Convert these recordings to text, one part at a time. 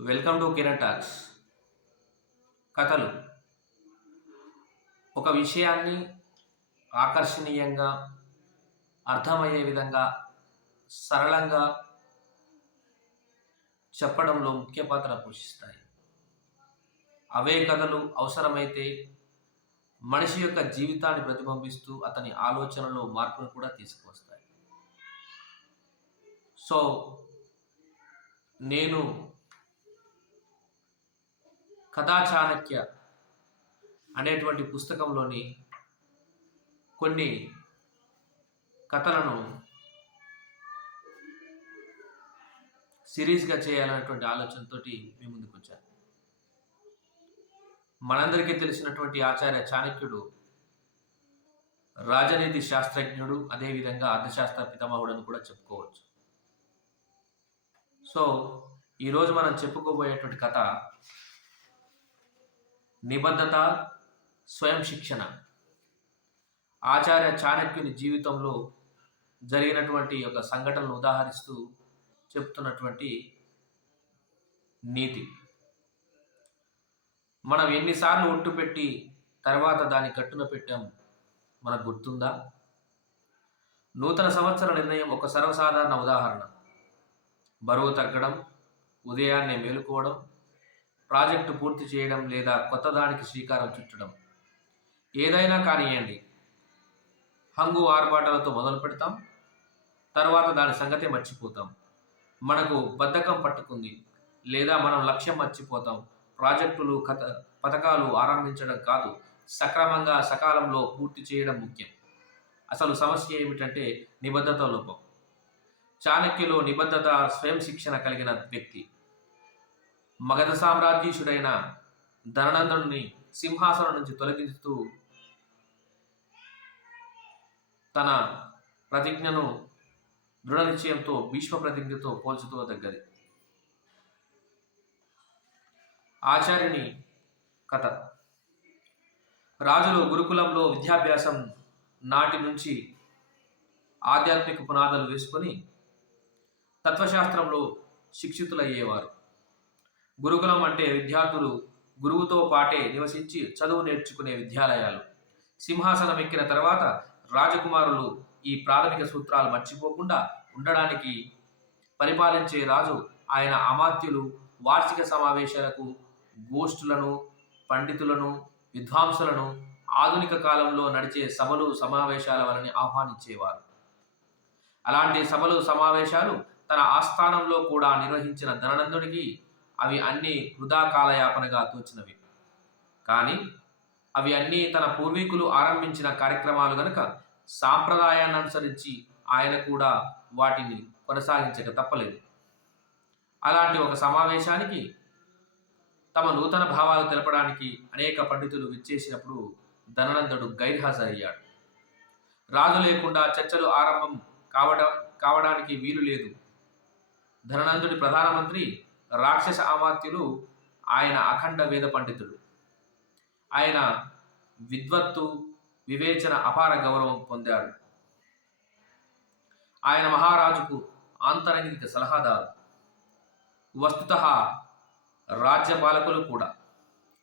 Welcome to Kiran talks. కథలు. ఒక విషయాన్ని ఆకర్షణీయంగా అర్థమయ్యే విధంగా సరళంగా చెప్పడంలో ముఖ్య పాత్ర పోషిస్తాయి. అవే కథలు అవసరమైతే మనిషి యొక్క జీవితాన్ని ప్రతిబింబిస్తూ అతని ఆలోచనలో మార్పును కూడా తీసుకువస్తాయి. సో నేను కథా చాణక్య అనేటువంటి పుస్తకంలోని కొన్ని కథలను సిరీస్గా చేయాలనేటువంటి ఆలోచనతో మీ ముందుకు వచ్చాను. మనందరికీ తెలిసినటువంటి ఆచార్య చాణక్యుడు రాజనీతి శాస్త్రజ్ఞుడు అదేవిధంగా అర్థశాస్త్ర పితామహుడు అని కూడా చెప్పుకోవచ్చు. సో ఈరోజు మనం చెప్పుకోబోయేటువంటి కథ నిబద్ధత స్వయం శిక్షణ. ఆచార్య చాణక్యుని జీవితంలో జరిగినటువంటి ఒక సంఘటనను ఉదాహరిస్తూ చెప్తున్నటువంటి నీతి. మనం ఎన్నిసార్లు ఒట్టు పెట్టి తర్వాత దాని కట్టున పెట్టాం మనకు గుర్తుందా? నూతన సంవత్సర నిర్ణయం ఒక సర్వసాధారణ ఉదాహరణ. బరువు తగ్గడం ఉదయాన్నే మేలుకోవడం ప్రాజెక్టు పూర్తి చేయడం లేదా కొత్త దానికి శ్రీకారం చుట్టడం. ఏదైనా కానివ్వండి హంగు ఆర్భాటాలతో మొదలు పెడతాం. తర్వాత దాని సంగతే మర్చిపోతాం. మనకు బద్ధకం పట్టుకుంది లేదా మనం లక్ష్యం మర్చిపోతాం. ప్రాజెక్టులు కథ పథకాలు ఆరంభించడం కాదు. సక్రమంగా సకాలంలో పూర్తి చేయడం ముఖ్యం. అసలు సమస్య ఏమిటంటే నిబద్ధత లోపం. చాణక్యులో నిబద్ధత స్వయం శిక్షణ కలిగిన వ్యక్తి. మగధ సామ్రాజ్యీషుడైన ధననందుడిని సింహాసనం నుంచి తొలగిస్తూ తన ప్రతిజ్ఞను దృఢ నిశ్చయంతో భీష్మ ప్రతిజ్ఞతో పోల్చుతూ దగ్గది ఆచార్యుని కథ. రాజులు గురుకులంలో విద్యాభ్యాసం నాటి నుంచి ఆధ్యాత్మిక పునాదులు వేసుకొని తత్వశాస్త్రంలో శిక్షితులయ్యేవారు. గురుకులం అంటే విద్యార్థులు గురువుతో పాటే నివసించి చదువు నేర్చుకునే విద్యాలయాలు. సింహాసనం ఎక్కిన తర్వాత రాజకుమారులు ఈ ప్రాథమిక సూత్రాలు మర్చిపోకుండా ఉండడానికి పరిపాలించే రాజు ఆయన అమాత్యులు వార్షిక సమావేశాలకు గోష్ఠులను పండితులను విద్వాంసులను ఆధునిక కాలంలో నడిచే సభలు సమావేశాల వలని ఆహ్వానించేవారు. అలాంటి సభలు సమావేశాలు తన ఆస్థానంలో కూడా నిర్వహించిన ధననందుడికి అవి అన్నీ వృధా కాలయాపనగా తోచినవి. కానీ అవి అన్నీ తన పూర్వీకులు ఆరంభించిన కార్యక్రమాలు గనుక సాంప్రదాయాన్ని అనుసరించి ఆయన కూడా వాటిని కొనసాగించక తప్పలేదు. అలాంటి ఒక సమావేశానికి తమ నూతన భావాలు తెలపడానికి అనేక పండితులు విచ్చేసినప్పుడు ధననందుడు గైర్హాజరయ్యాడు. రాజు లేకుండా చర్చలు ఆరంభం కావడం కావడానికి వీలు లేదు. ధననందుడి ప్రధానమంత్రి రాక్షస అమాత్యులు ఆయన అఖండ వేద పండితుడు ఆయన విద్వత్తు వివేచన అపార గౌరవం పొందాడు. ఆయన మహారాజుకు ఆంతరంగిక సలహాదారు. వస్తుత రాజ్యపాలకులు కూడా.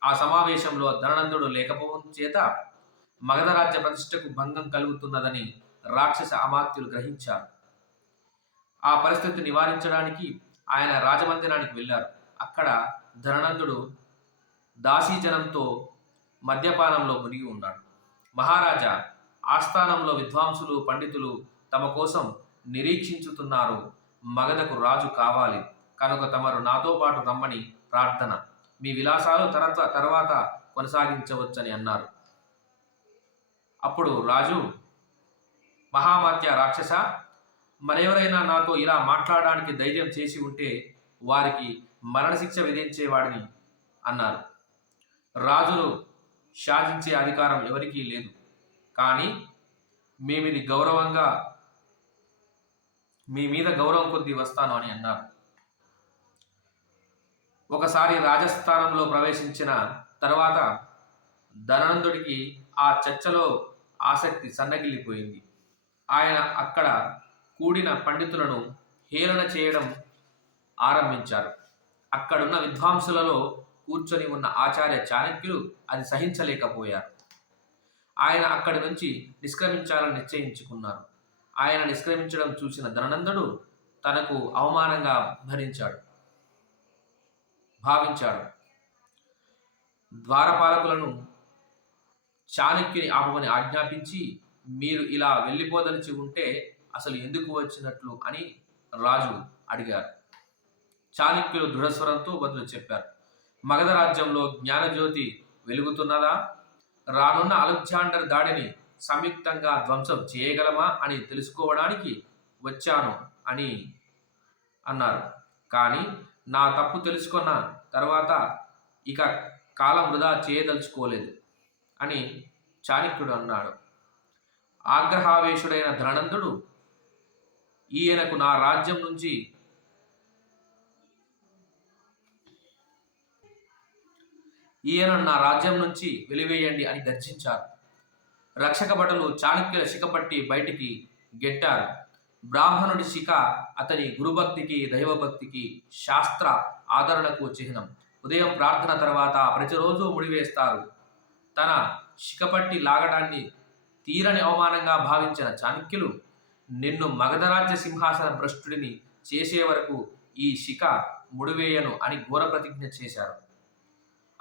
ఆ సమావేశంలో ధననందుడు లేకపోవడం చేత మగధ రాజ్య ప్రతిష్టకు భంగం కలుగుతున్నదని రాక్షస అమాత్యులు గ్రహించారు. ఆ పరిస్థితి నివారించడానికి ఆయన రాజమందిరానికి వెళ్ళారు. అక్కడ ధననందుడు దాసీజనంతో మద్యపానంలో మునిగి ఉన్నాడు. మహారాజా ఆస్థానంలో విద్వాంసులు పండితులు తమ కోసం నిరీక్షించుతున్నారు. మగధకు రాజు కావాలి. కనుక తమరు నాతో పాటు రమ్మని ప్రార్థన. మీ విలాసాలు తర్వాత తర్వాత కొనసాగించవచ్చని అన్నారు. అప్పుడు రాజు మహామాత్య రాక్షస మరెవరైనా నాతో ఇలా మాట్లాడడానికి ధైర్యం చేసి ఉంటే వారికి మరణశిక్ష విధించేవాడిని అన్నారు. రాజును శాసించే అధికారం ఎవరికీ లేదు. కానీ మేమిది గౌరవంగా మీ మీద గౌరవం కొద్ది వస్తాను అని అన్నారు. ఒకసారి రాజస్థానంలో ప్రవేశించిన తర్వాత ధనందుడికి ఆ చర్చలో ఆసక్తి సన్నగిల్లిపోయింది. ఆయన అక్కడ కూడిన పండితులను హేళన చేయడం ఆరంభించారు. అక్కడున్న విద్వాంసులలో కూర్చొని ఉన్న ఆచార్య చాణక్యులు అది సహించలేకపోయారు. ఆయన అక్కడి నుంచి నిష్క్రమించాలని నిశ్చయించుకున్నారు. ఆయన నిష్క్రమించడం చూసిన ధనందుడు తనకు అవమానంగా భరించాడు. భావించాడు. ద్వారపాలకులను చాణక్యుని ఆపమని ఆజ్ఞాపించి మీరు ఇలా వెళ్ళిపోదలిచి ఉంటే అసలు ఎందుకు వచ్చినట్లు అని రాజు అడిగారు. చాణక్యులు దృఢస్వరంతో బదులు చెప్పారు. మగధ రాజ్యంలో జ్ఞానజ్యోతి వెలుగుతున్నదా? రానున్న అలెగ్జాండర్ దాడిని సంయుక్తంగా ధ్వంసం చేయగలమా అని తెలుసుకోవడానికి వచ్చాను అని అన్నారు. కానీ నా తప్పు తెలుసుకున్న తర్వాత ఇక కాలం వృధా చేయదలుచుకోలేదు అని చాణక్యుడు అన్నాడు. ఆగ్రహావేశుడైన ధనందుడు ఈయనకు నా రాజ్యం నుంచి ఈయన నా రాజ్యం నుంచి వెలివేయండి అని గర్జించారు. రక్షక భటులు చాణక్యుల శిఖపట్టి బయటికి గెట్టారు. బ్రాహ్మణుడి శిఖ అతని గురుభక్తికి దైవభక్తికి శాస్త్ర ఆదరణకు చిహ్నం. ఉదయం ప్రార్థన తర్వాత ప్రతిరోజు ముడివేస్తారు. తన శిఖపట్టి లాగడాన్ని తీరని అవమానంగా భావించిన చాణక్యులు నిన్ను మగధరాజ్య సింహాసన భ్రష్టుడిని చేసే వరకు ఈ శిఖ ముడివేయను అని ఘోర ప్రతిజ్ఞ చేశారు.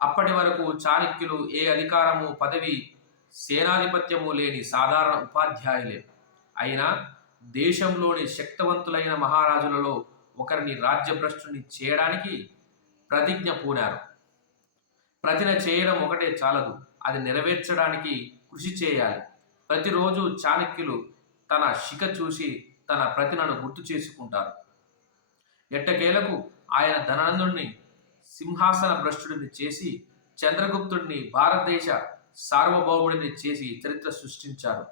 అప్పటి వరకు చాణక్యులు ఏ అధికారము పదవి సేనాధిపత్యము లేని సాధారణ ఉపాధ్యాయులే. అయినా దేశంలోని శక్తివంతులైన మహారాజులలో ఒకరిని రాజ్యభ్రష్టుని చేయడానికి ప్రతిజ్ఞ పూనారు. ప్రతిన చేయడం ఒకటే చాలదు అది నెరవేర్చడానికి కృషి చేయాలి. ప్రతిరోజు చాణక్యులు తన శిఖ చూసి తన ప్రతినను గుర్తు చేసుకుంటారు. ఎట్టకేలకు ఆయన ధనానందుడిని సింహాసన భ్రష్టుడిని చేసి చంద్రగుప్తుడిని భారతదేశ సార్వభౌముడిని చేసి చరిత్ర సృష్టించారు.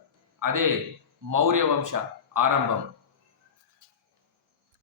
అదే మౌర్య వంశ ఆరంభం.